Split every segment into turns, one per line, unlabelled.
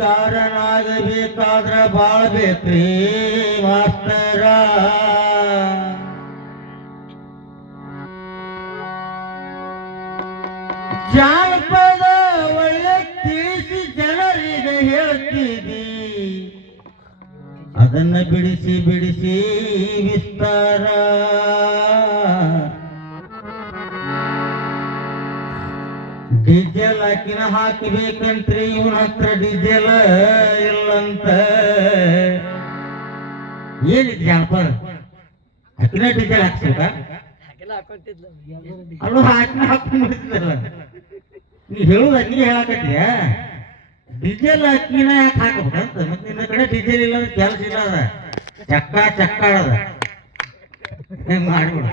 ಕವಿಗಾರನಾಗಬೇಕಾದ್ರ ಬಾಳ್ಬೇಕ್ರಿ ಮಾಸ್ತರ ಜಾನಪದ ಒಳ್ಳೆ ತಿಳಿಸಿ ಜನರಿಗೆ ಹೇಳ್ತೀವಿ ಅದನ್ನ ಬಿಡಿಸಿ ಬಿಡಿಸಿ ಹಾಕಿನ ಹಾಕಬೇಕಂತ್ರಿ ಇವನ ಹತ್ರ ಡೀಸೆಲ್ ಇಲ್ಲಂತ. ಏನಿದ್ ಜಾನಪದ ಅಕ್ಕಿನ ಡೀಸೆಲ್
ಹಾಕ್ಸಿಲ್ಲ
ಅಲ್ಲೂ ಹಾಕಿನ ಹಾಕೊಂಡ್ಬಿಡ್ತಿದ್ದಲ್ಲ ನೀ ಹೇಳುದ ನೀ ಹೇಳಕತ್ತೀಯ? ಡೀಸೆಲ್ ಹಾಕಿನ ಯಾಕೆ ಅಂತ ಮತ್ತೆ ನಿನ್ನ ಕಡೆ ಡೀಸೆಲ್ ಇಲ್ಲ ಅಂದ್ರೆ ಕೆಲಸ ಇಲ್ಲ ಅದ. ಚಕ್ಕ ಚಕ್ಕ ಹೆಂಗ್ ಮಾಡ್ಬಿಡ.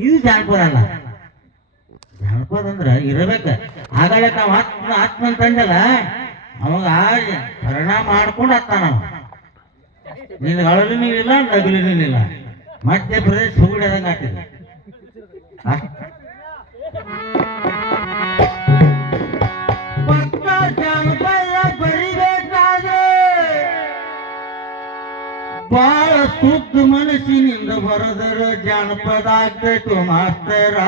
ಇದು ಜಾನಪದ ಅಲ್ಲ. ಅಂದ್ರ ಇರಬೇಕ. ಆಗಾಗ ನಾವು ಆತ್ಮ ಆತ್ಮ ಅಂತಂದಲ್ಲ, ಅವಾಗ ಪರಿಣಾಮ ಮಾಡ್ಕೊಂಡು ಹತ್ತಾನ ಅವ. ನಿನ್ ಅಳಲಿನೂ ಇಲ್ಲ ನಗಲಿನೂ ಇಲ್ಲ ಮಧ್ಯ ಪ್ರದೇಶ ಸುಗುಡದಂಗ ಆಗ್ತದೆ. ಬಾಳ ಸೂಕ್ತ ಮನಸ್ಸಿನಿಂದ ಬರದರ ಜಾನಪದ ಆಗ್ಬೇಕು ಮಾಸ್ತರ.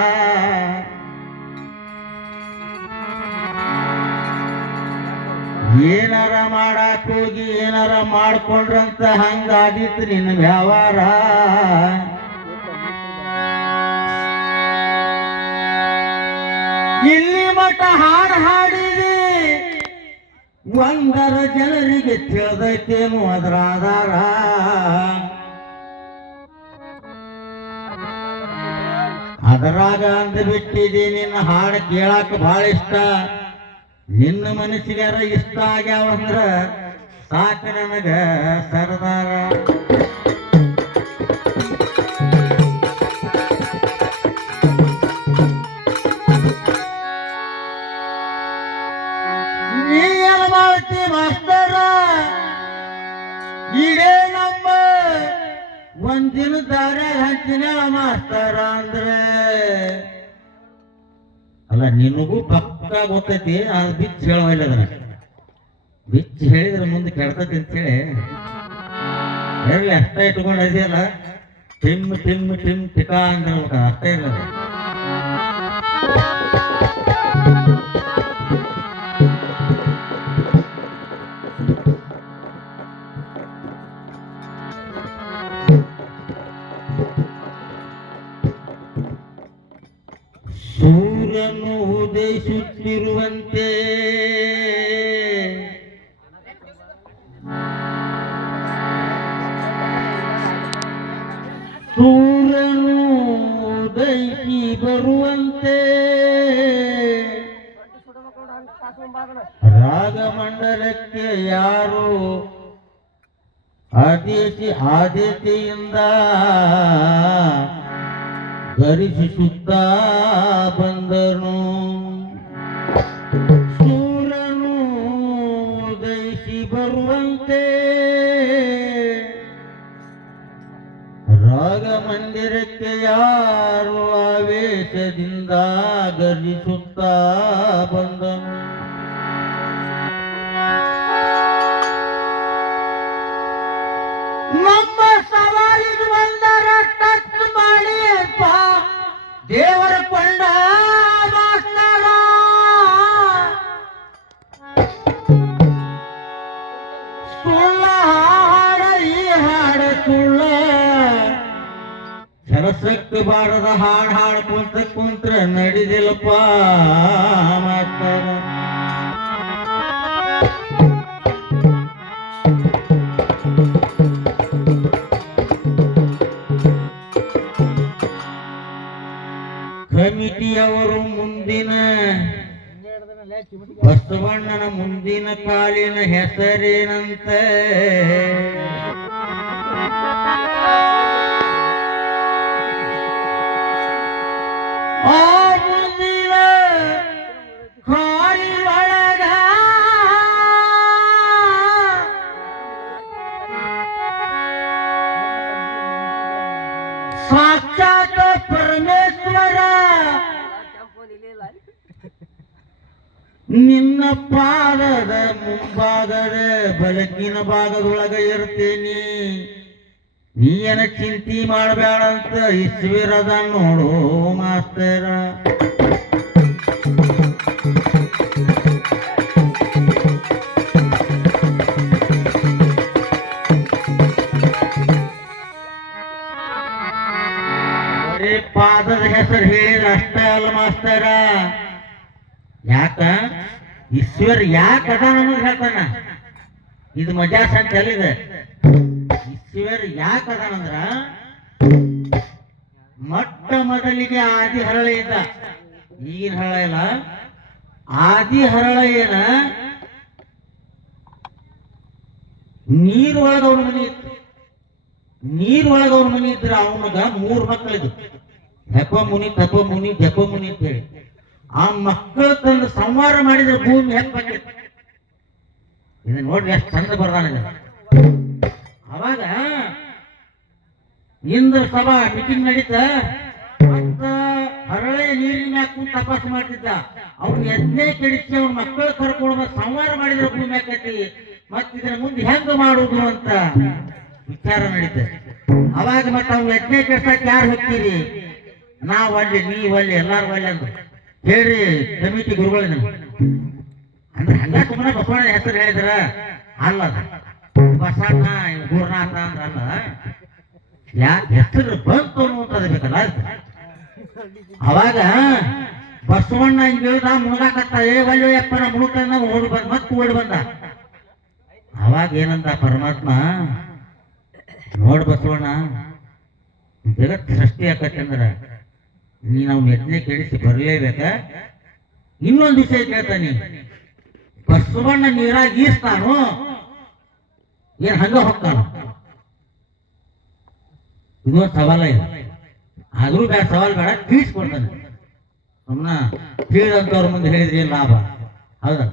ಏನಾರ ಮಾಡಾಕ ಹೋಗಿ ಏನಾರ ಮಾಡ್ಕೊಂಡ್ರಂತ ಹಂಗಾದಿತ್ತು ನಿನ್ನ ವ್ಯವಹಾರ. ಇಲ್ಲಿ ಮಠ ಹಾಡು ಹಾಡಿದಿ. ಒಂದರ ಜನರಿಗೆ ತಿಳಿದೈತೇನು ಅದರ ಆಧಾರ. ಅದರಾಗ ಅಂದ ಬಿಟ್ಟಿದಿ ನಿನ್ನ ಹಾಡು ಕೇಳಾಕ ಬಹಳ ಇಷ್ಟ. ನಿನ್ನ ಮನಸ್ಸಿಗಾರ ಇಷ್ಟ ಆಗ್ಯಾವಂದ್ರ ಸಾಕು ನನಗ ಸರದಾರ. ಮಾಸ್ತರ? ಇದೇ ನಮ್ಮ ಒಂದಿನ ದಾರ ಹಂಚಿನ ಮಾಸ್ತರ ಅಂದ್ರೆ. ಅಲ್ಲ, ನಿನಗೂ ಪಕ್ಕ ಗೊತ್ತೈತಿ ಅದು ಬಿಚ್ಚ ಹೇಳೋಲ್ಲ ಅದನ್ನ ಬಿಚ್ಚ ಹೇಳಿದ್ರೆ ಮುಂದೆ ಕೆಡ್ತೈತಿ ಅಂತೇಳಿ ಎಲ್ಲಿ ಅಷ್ಟ ಇಟ್ಕೊಂಡು ಇದೆಯಲ್ಲ ಟಿಮ್ ಟಿಮ್ ಟಿಮ್ ಟಿಕಾ ಅಂದ್ರೆ ಅಷ್ಟೇ ಇಲ್ಲ ಅದು. ಸೂರ್ಯನು ಉದಯಿಸುತ್ತಿರುವಂತೆ ಸೂರ್ಯನು ಉದಯಿಸಿ ಬರುವಂತೆ. ರಾಗಮಂಡಲಕ್ಕೆ ಯಾರು ಆದೇಶಿ ಆದ್ಯತೆಯಿಂದ ಗರಿಸುತ್ತಾ ಬಂದನು. ಸೂರನು ಉದಯಿಸಿ ಬರುವಂತೆ ರಾಗ ಮಂದಿರಕ್ಕೆ ಯಾರು ಆವೇಶದಿಂದ ಗರ್ಜಿಸುತ್ತಾ ಬಂದನು. ನಮ್ಮ ದೇವರ ಕೊಂಡ ಸುಳ್ಳ ಹಾಡ ಈ ಸುಳ್ಳ. ಬಾರದ ಹಾಡ್ ಹಾಡ್ ಕುಂತ ಕುಂತ್ರ ನಡಿದಿಲ್ಲಪ್ಪ ಮಾಸ್ತರ. ಬಸವಣ್ಣನ ಮುಂದಿನ ಕಾಲಿನ ಹೆಸರೇನಂತ. ನಿನ್ನ ಪಾದದ ಮುಂಭಾಗದ ಬೆಳಕಿನ ಭಾಗದೊಳಗ ಇರ್ತೀನಿ. ಏನ ಚಿಂತಿ ಮಾಡಬೇಡ ಅಂತ ಇಸ್ವಿರದ ನೋಡು, ಮಾಸ್ತರ. ಪಾದದ ಹೆಸರು ಹೇಳಿದ ಅಷ್ಟೇ ಅಲ್ಲ, ಮಾಸ್ತರ. ಯಾಕ? ಈಶ್ವರ್ ಯಾಕ ಅದಾನ ಅನ್ನೋದು ಹೇಳ್ತಾನ. ಇದು ಮಜಾ ಸಂತ ಎಲ್ಲಿದೆ ಈಶ್ವರ್ ಯಾಕ ಅದಾನಂದ್ರ ಮೊಟ್ಟ ಮೊದಲಿಗೆ ಆದಿ ಹರಳ ಇದ್ದ. ಈಗಿನ ಹರಳ ಇಲ್ಲ ಆದಿ ಹರಳ ಏನ? ನೀರೊಳಗ ಅವ್ರ ಮನೆ ಇತ್ತು. ನೀರೊಳಗ ಅವ್ರ ಮನೆ ಇದ್ರ ಅವನಿಗ ಮೂರ್ ಮಕ್ಕಳಿದ್ರು ಹೆಪ ಮುನಿ ತಪ ಮುನಿ ಜಪ ಮುನಿ ಅಂತ ಹೇಳಿ. ಆ ಮಕ್ಕಳು ತಂದು ಸಂಹಾರ ಮಾಡಿದ್ರೆ ಭೂಮಿ ಹೆಂಗ್ ಬಂದಿತ್ತು ಇದನ್ನ ನೋಡ್ರಿ ಎಷ್ಟು ಚಂದ ಬರ್ದಾನ. ಅವಾಗ ಇಂದ್ರ ಸಭಾ ಮೀಟಿಂಗ್ ನಡೀತ ಮತ್ತ ಹರಳೆ ನೀರಿನ ತಪಾಸು ಮಾಡ್ತಿದ್ದ. ಅವ್ನ ಎದ್ನೇ ಕೆಡಿಸಿ ಅವ್ನ ಮಕ್ಕಳು ಕರ್ಕೊಂಡು ಸಂವಾರ ಮಾಡಿದ್ರೆ ಭೂಮಿ ಹಾಕೈತಿ ಮತ್ತ ಇದನ್ನ ಮುಂದೆ ಹೆಂಗ ಮಾಡುದು ಅಂತ ವಿಚಾರ ನಡೀತ. ಅವಾಗ ಮತ್ತೆ ಅವ್ನ ಯಜ್ಞೆ ಕೆಡ್ಸಕ್ ಯಾರು ಹೋಗ್ತೀರಿ? ನಾವ್ ಒಳ್ಳೆ ನೀ ಒಳ್ಳೆ ಎಲ್ಲಾರು ಒಳ್ಳೆ ಅಂದ್ರು. ಹೇಳಿ ಗುರುಗಳೇ ಗುರುಗಳಿನ ಅಂದ್ರೆ ಹಂಗ ಸುಮ್ಮನೆ ಬಸವಣ್ಣ ಹೆಸರು ಹೇಳಿದ್ರ ಅಲ್ಲ. ಬಸಣ್ಣ ಗುರುನಾಥ ಅಂದ್ರಲ್ಲ ಯಾಕೆ ಹೆಸರು ಬಂತು ಅನ್ನುವಂಥದ್ದು ಬೇಕಲ್ಲ. ಅವಾಗ ಬಸವಣ್ಣ ಹಿಂಗ್ ಹೇಳ್ದ ಮುಳುಗಾಕತ್ತ ಏ ಒಳ್ಳೆ ಯಪ್ಪನ ಮುಳುಕನ್ನ ಓಡಿ ಬಂದ, ಮತ್ತೆ ಓಡಿ ಬಂದ ಅವಾಗ ಏನಂದ ಪರಮಾತ್ಮ, ನೋಡ್ ಬಸವಣ್ಣ, ಜಗತ್ ಸೃಷ್ಟಿ ಆಕತ್ತಂದ್ರ ನೀನ್ ನಾವು ಯಜ್ಞೆ ಕೆಡಿಸಿ ಬರ್ಲೇಬೇಕ? ಇನ್ನೊಂದು ವಿಷಯ ಕೇಳ್ತಾನೆ ಬಸವಣ್ಣ ನೀರಾಗಿ ಈಸ್ತಾನು ಏನ್ ಹಂಗ ಹೋಗ್ತಾನ? ಇದೊಂದು ಸವಾಲ ಇದೆ. ಆದ್ರೂ ಬೇಡ ಸವಾಲ್ ಬೇಡ ತಿಳಿಸ್ಕೊಡ್ತಾನೆ ಸುಮ್ಮನ ತಿಳಿದಂತವ್ರ ಮುಂದೆ ಹೇಳಿದ್ರೆ ಲಾಭ? ಹೌದಾ?